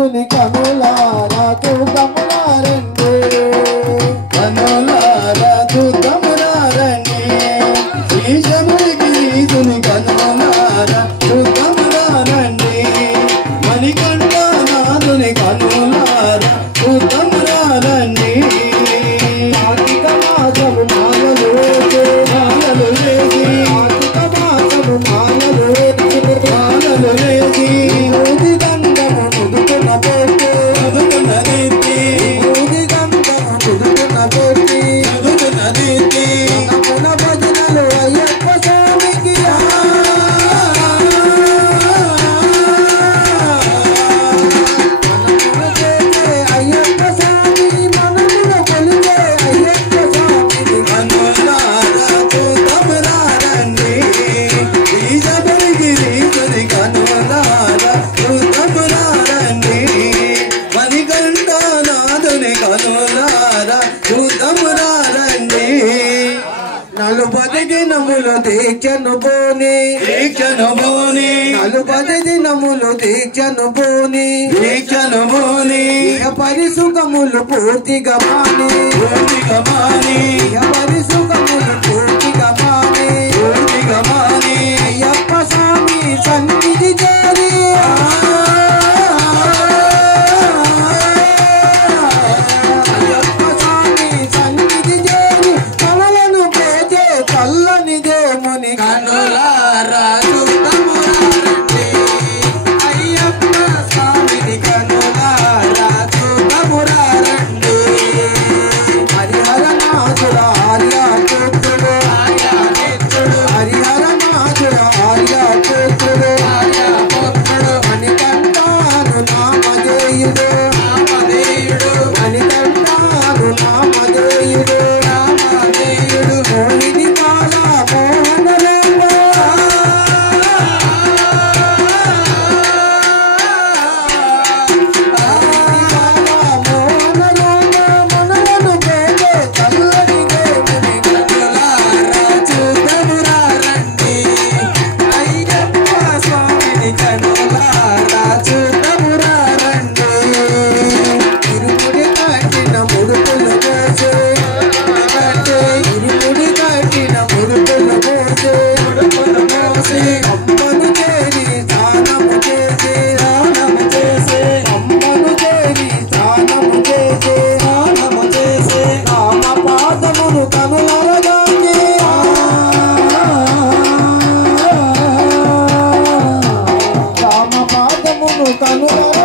నాదుని కనులారా చూద్దాములారండి కనులారా చూద్దాములారండి శ్రీశబరిగిరీశుని కనులారా చూద్దాములారండి మణికంఠ నాదుని కనులారా చూద్దాములారండి కార్తీక మాసము మాలలు వేసి మాలలు వేసి కార్తీక మాసము మాలలు వేసి మాలలు వేసి ఊది గంధము ముదుకున పెట్టి ముదుకున రీతి ఊది గంధము ముదుకున పెట్టి ముదుకున రీతి మన భజనలు అయ్యప్ప స్వామికి అయ్యప్ప స్వామి మనమున కొలిచే అయ్యప్ప స్వామిని కనులారా చూద్దాములారండి శ్రీశబరిగిరీశుని కనులారా చూద్దాములారండి మణికంఠ నాదుని కనులారా చూద్దాములారండి నలుపది దినములు దీక్షను బోని నలుపది దినములు దీక్షను బోని పరిసుఖములు పూర్తిగా మాని పరిసుఖములు పూర్తిగా మాని అయ్యప్ప స్వామి సన్నిధి చేరి అయ్యప్ప స్వామి సన్నిధి చేరి కలలను పేచే చల్లని దేవుని కనులారా చూద్దాములారండి అయ్యప్ప స్వామిని కనులారా చూద్దాములారండి హరిహరనాథుడ ఆర్యాపుత్రుడు హరిహరనాథుడ ఆర్యాపుత్రుడు మణికంఠాను నామధేయుడు మణికంఠాను నామధేయుడు మోహిని బాల మోహనరేంద్ర మనలను పేదే చల్లని దేవుని కనులారా చూద్దాములారండి అయ్యప్ప స్వామిని కనులారా చూద్దాములారండి ఇరుముడి కట్టిన ముడుపులు పోసే ఇరుముడి కట్టిన ముడుపులు పోసే అమ్మను చేరి స్నానము చేసి అమ్మను చేరి స్నానము చేసి రామ పాదమును కనులరగానే రామ పాదమును కనులర